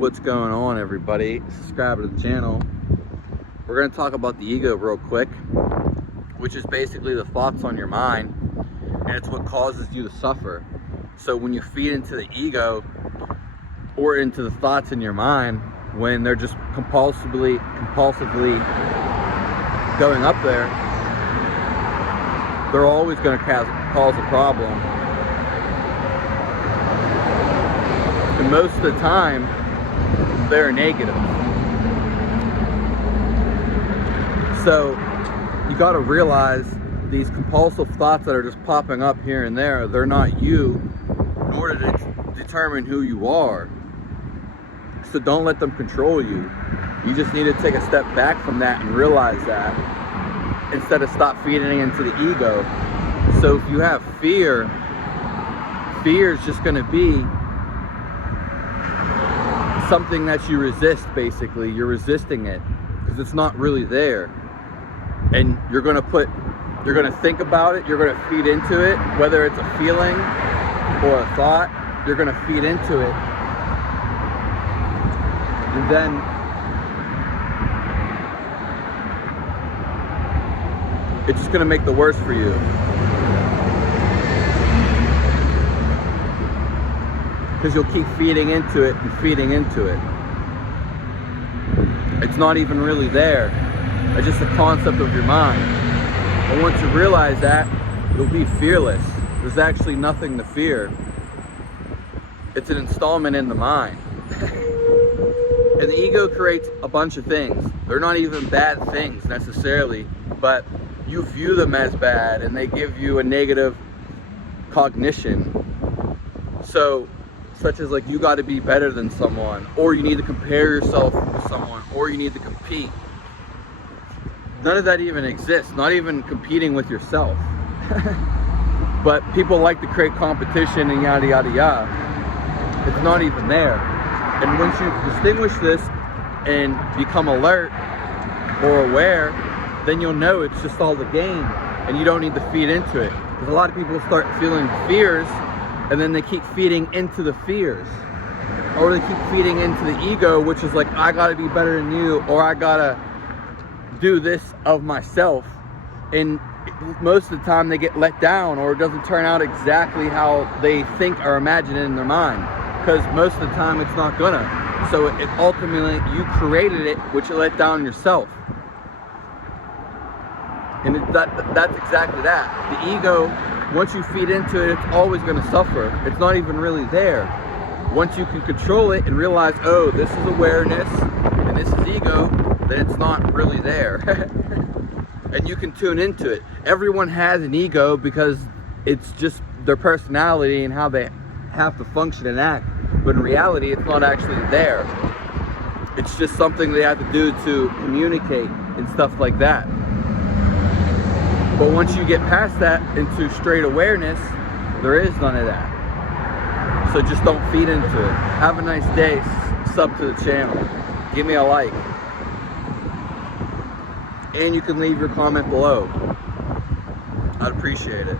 What's going on, everybody? Subscribe to the channel. We're going to talk about the ego real quick, which is basically the thoughts on your mind, and it's what causes you to suffer. So when you feed into the ego or into the thoughts in your mind, when they're just compulsively going up there, they're always going to cause a problem. And most of the time, they're negative. So you got to realize these compulsive thoughts that are just popping up here and there, they're not you, nor to determine who you are. So don't let them control you. You just need to take a step back from that and realize that, instead of stop feeding into the ego. So if you have fear, fear is just going to be something that you resist. Basically, you're resisting it because it's not really there, and you're going to think about it, you're going to feed into it, whether it's a feeling or a thought, you're going to feed into it, and then it's just going to make the worse for you. Because you'll keep feeding into it and feeding into it. It's not even really there. It's just a concept of your mind. And once you realize that, you'll be fearless. There's actually nothing to fear. It's an installment in the mind. And the ego creates a bunch of things. They're not even bad things necessarily, but you view them as bad and they give you a negative cognition. So, such as like, you got to be better than someone, or you need to compare yourself with someone, or you need to compete. None of that even exists, not even competing with yourself. But people like to create competition and yada yada yada. It's not even there. And once you distinguish this and become alert or aware, then you'll know it's just all the game and you don't need to feed into it. Because a lot of people start feeling fears, and then they keep feeding into the fears, or they keep feeding into the ego, which is like, I gotta be better than you, or I gotta do this of myself. And most of the time they get let down, or it doesn't turn out exactly how they think or imagine it in their mind, because most of the time it's not gonna. So it ultimately, you created it, which you let down yourself. And that's exactly that. The ego, once you feed into it, it's always going to suffer. It's not even really there. Once you can control it and realize, oh, this is awareness and this is ego, then it's not really there. And you can tune into it. Everyone has an ego because it's just their personality and how they have to function and act. But in reality, it's not actually there. It's just something they have to do to communicate and stuff like that. But once you get past that into straight awareness, there is none of that. So just don't feed into it. Have a nice day. Sub to the channel. Give me a like. And you can leave your comment below. I'd appreciate it.